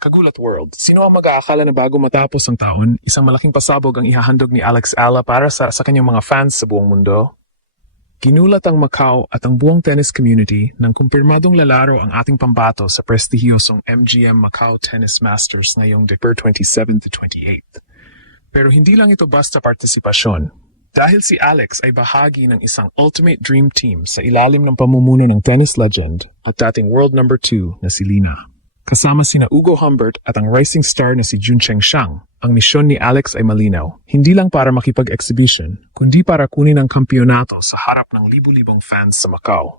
Kagulat World. Sino ang mag-aakala na bago matapos ang taon, isang malaking pasabog ang ihahandog ni Alex Ala para sa kanyang mga fans sa buong mundo? Ginulat ang Macau at ang buong tennis community nang kumpirmadong lalaro ang ating pambato sa prestihiyosong MGM Macau Tennis Masters ngayong December 27 to 28. Pero hindi lang ito basta partisipasyon. Dahil si Alex ay bahagi ng isang ultimate dream team sa ilalim ng pamumuno ng tennis legend at dating world number 2 na si Lina. Kasama sina Ugo Humbert at ang rising star na si Juncheng Shang, ang misyon ni Alex ay malinaw, hindi lang para makipag-exhibition, kundi para kunin ang kampyonato sa harap ng libu-libong fans sa Macau.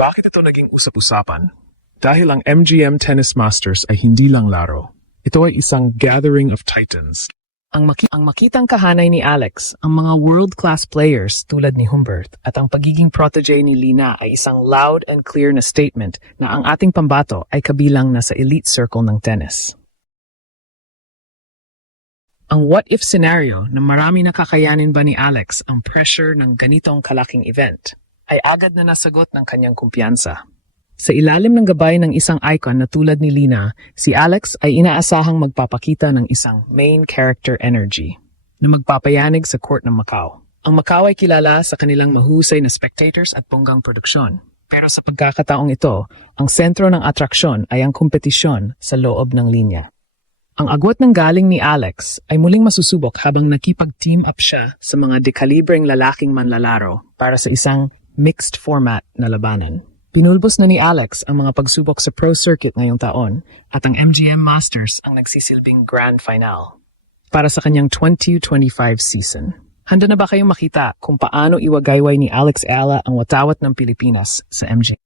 Bakit ito naging usap-usapan? Dahil ang MGM Tennis Masters ay hindi lang laro. Ito ay isang gathering of titans. Ang makitang kahanay ni Alex, ang mga world-class players tulad ni Humbert at ang pagiging protege ni Lina ay isang loud and clear na statement na ang ating pambato ay kabilang na sa elite circle ng tennis. Ang what-if scenario na marami nakakayanin ba ni Alex ang pressure ng ganitong kalaking event ay agad na nasagot ng kanyang kumpiyansa. Sa ilalim ng gabay ng isang icon na tulad ni Lina, si Alex ay inaasahang magpapakita ng isang main character energy na magpapayanig sa court ng Macau. Ang Macau ay kilala sa kanilang mahusay na spectators at bonggang produksyon. Pero sa pagkakataong ito, ang sentro ng atraksyon ay ang kompetisyon sa loob ng linya. Ang agwat ng galing ni Alex ay muling masusubok habang nakipag-team up siya sa mga dekalibreng lalaking manlalaro para sa isang mixed format na labanan. Pinulbos na ni Alex ang mga pagsubok sa Pro Circuit ngayong taon at ang MGM Masters ang nagsisilbing Grand Final para sa kanyang 2025 season. Handa na ba kayong makita kung paano iwagayway ni Alex Ala ang watawat ng Pilipinas sa MGM?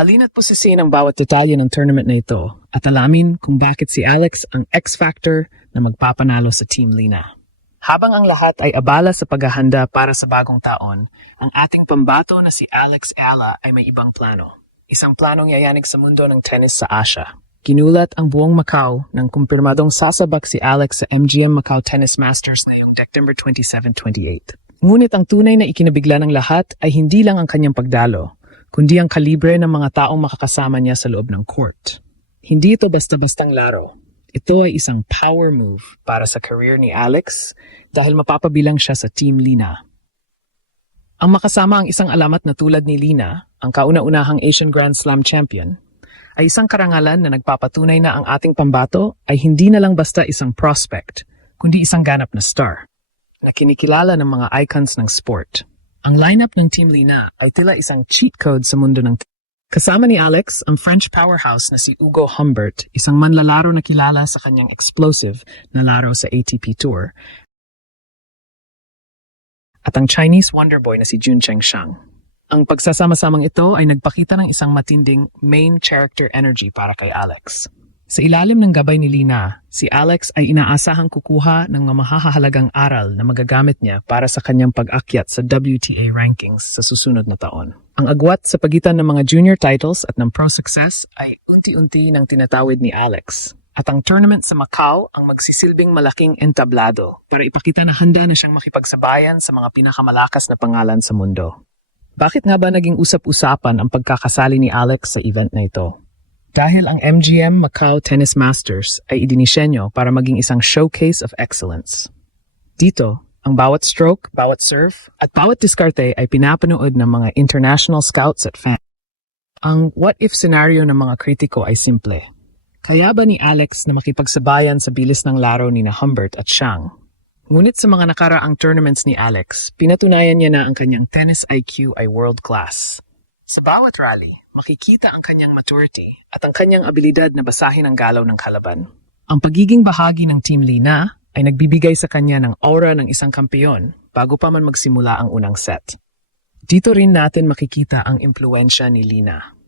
Halina't pusisin ang bawat detalye ng tournament na ito at alamin kung bakit si Alex ang X-Factor na magpapanalo sa Team Lina. Habang ang lahat ay abala sa paghahanda para sa bagong taon, ang ating pambato na si Alex Ala ay may ibang plano. Isang planong yayanig sa mundo ng tennis sa Asia. Ginulat ang buong Macau nang kumpirmadong sasabak si Alex sa MGM Macau Tennis Masters ngayong December 27-28. Ngunit ang tunay na ikinabigla ng lahat ay hindi lang ang kanyang pagdalo, kundi ang kalibre ng mga taong makakasama niya sa loob ng court. Hindi ito basta-bastang laro. Ito ay isang power move para sa career ni Alex dahil mapapabilang siya sa Team Lina. Ang makasama ang isang alamat na tulad ni Lina, ang kauna-unahang Asian Grand Slam champion, ay isang karangalan na nagpapatunay na ang ating pambato ay hindi na lang basta isang prospect, kundi isang ganap na star, na kinikilala ng mga icons ng sport. Ang lineup ng Team Lina ay tila isang cheat code sa mundo ng kasama ni Alex, ang French powerhouse na si Ugo Humbert, isang manlalaro na kilala sa kanyang explosive na laro sa ATP Tour, at ang Chinese wonderboy na si Juncheng Shang. Ang pagsasama-samang ito ay nagpakita ng isang matinding main character energy para kay Alex. Sa ilalim ng gabay ni Lina, si Alex ay inaasahang kukuha ng mahahalagang aral na magagamit niya para sa kanyang pag-akyat sa WTA rankings sa susunod na taon. Ang agwat sa pagitan ng mga junior titles at ng pro success ay unti-unti nang tinatawid ni Alex. At ang tournament sa Macau ang magsisilbing malaking entablado para ipakita na handa na siyang makipagsabayan sa mga pinakamalakas na pangalan sa mundo. Bakit nga ba naging usap-usapan ang pagkakasali ni Alex sa event na ito? Dahil ang MGM Macau Tennis Masters ay idinisenyo para maging isang showcase of excellence. Dito, ang bawat stroke, bawat serve, at bawat diskarte ay pinapanood ng mga international scouts at fans. Ang what-if scenario ng mga kritiko ay simple. Kaya ba ni Alex na makipagsabayan sa bilis ng laro ni Humbert at Shang? Ngunit sa mga nakaraang tournaments ni Alex, pinatunayan niya na ang kanyang tennis IQ ay world-class. Sa bawat rally, makikita ang kanyang maturity at ang kanyang abilidad na basahin ang galaw ng kalaban. Ang pagiging bahagi ng Team Lina ay nagbibigay sa kanya ng aura ng isang kampeon bago pa man magsimula ang unang set. Dito rin natin makikita ang impluensya ni Lina.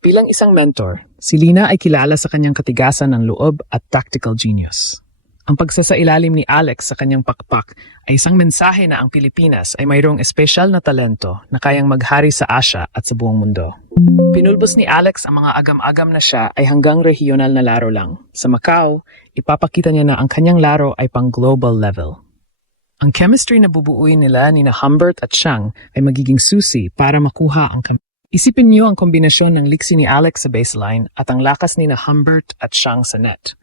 Bilang isang mentor, si Lina ay kilala sa kanyang katigasan ng loob at tactical genius. Ang pagsasailalim ni Alex sa kanyang pakpak ay isang mensahe na ang Pilipinas ay mayroong espesyal na talento na kayang maghari sa Asia at sa buong mundo. Pinulbos ni Alex ang mga agam-agam na siya ay hanggang regional na laro lang. Sa Macau, ipapakita niya na ang kanyang laro ay pang global level. Ang chemistry na bubuuin nila ni Humbert at Shang ay magiging susi para makuha ang Isipin niyo ang kombinasyon ng liksi ni Alex sa baseline at ang lakas ni Humbert at Shang sa net.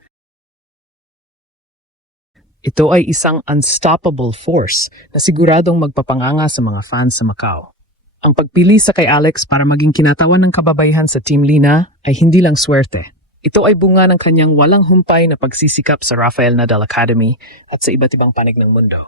Ito ay isang unstoppable force na siguradong magpapanganga sa mga fans sa Macau. Ang pagpili sa kay Alex para maging kinatawan ng kababaihan sa Team Lina ay hindi lang swerte. Ito ay bunga ng kanyang walang humpay na pagsisikap sa Rafael Nadal Academy at sa iba't ibang panig ng mundo.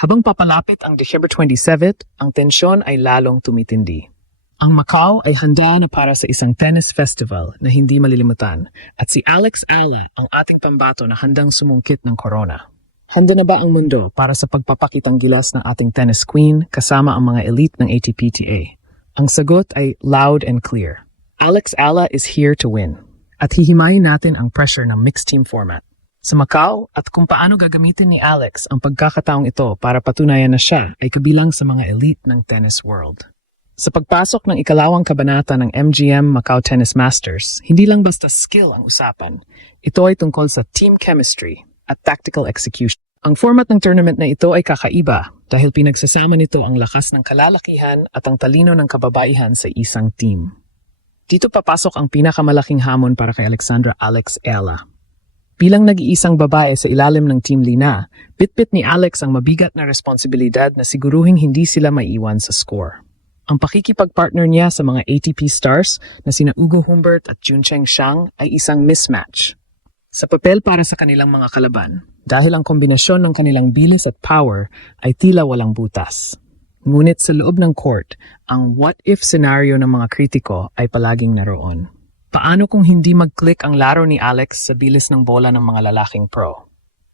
Habang papalapit ang December 27, ang tensyon ay lalong tumitindi. Ang Macau ay handa na para sa isang tennis festival na hindi malilimutan at si Alex Ala ang ating pambato na handang sumungkit ng corona. Handa na ba ang mundo para sa pagpapakitang gilas ng ating tennis queen kasama ang mga elite ng ATPTA? Ang sagot ay loud and clear. Alex Ala is here to win. At hihimayin natin ang pressure ng mixed team format sa Macau at kung paano gagamitin ni Alex ang pagkakataong ito para patunayan na siya ay kabilang sa mga elite ng tennis world. Sa pagpasok ng ikalawang kabanata ng MGM Macau Tennis Masters, hindi lang basta skill ang usapan. Ito ay tungkol sa team chemistry at tactical execution. Ang format ng tournament na ito ay kakaiba dahil pinagsasama nito ang lakas ng kalalakihan at ang talino ng kababaihan sa isang team. Dito papasok ang pinakamalaking hamon para kay Alexandra Alex Ela. Bilang nag-iisang babae sa ilalim ng Team Lina, bitbit ni Alex ang mabigat na responsibilidad na siguruhing hindi sila maiiwan sa score. Ang pakikipag-partner niya sa mga ATP stars na sina Ugo Humbert at Juncheng Shang ay isang mismatch. Sa papel para sa kanilang mga kalaban, dahil ang kombinasyon ng kanilang bilis at power ay tila walang butas. Ngunit sa loob ng court, ang what-if scenario ng mga kritiko ay palaging naroon. Paano kung hindi mag-click ang laro ni Alex sa bilis ng bola ng mga lalaking pro?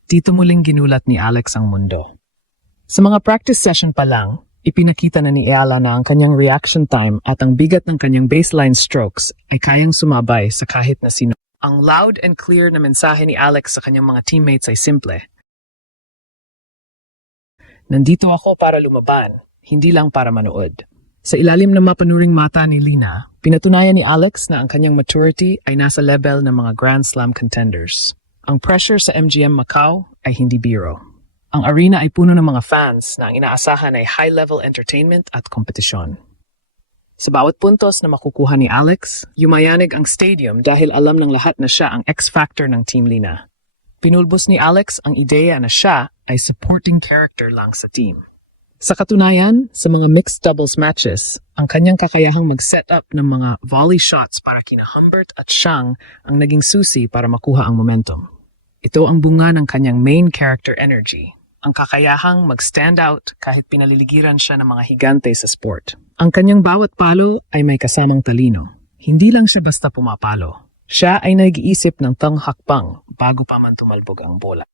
Dito muling ginulat ni Alex ang mundo. Sa mga practice session pa lang, ipinakita na ni Ela na ang kanyang reaction time at ang bigat ng kanyang baseline strokes ay kayang sumabay sa kahit na sino. Ang loud and clear na mensahe ni Alex sa kanyang mga teammates ay simple. Nandito ako para lumaban, hindi lang para manood. Sa ilalim ng mapanuring mata ni Lina, pinatunayan ni Alex na ang kanyang maturity ay nasa level ng mga Grand Slam contenders. Ang pressure sa MGM Macau ay hindi biro. Ang arena ay puno ng mga fans na ang inaasahan ay high-level entertainment at kompetisyon. Sa bawat puntos na makukuha ni Alex, yumayanig ang stadium dahil alam ng lahat na siya ang X-factor ng Team Lina. Pinulbos ni Alex ang ideya na siya ay supporting character lang sa team. Sa katunayan, sa mga mixed doubles matches, ang kanyang kakayahang mag-set up ng mga volley shots para kina Humbert at Shang ang naging susi para makuha ang momentum. Ito ang bunga ng kanyang main character energy. Ang kakayahang mag-stand out kahit pinaliligiran siya ng mga higante sa sport. Ang kanyang bawat palo ay may kasamang talino. Hindi lang siya basta pumapalo. Siya ay nag-iisip ng tanghakbang bago pa man tumalbog ang bola.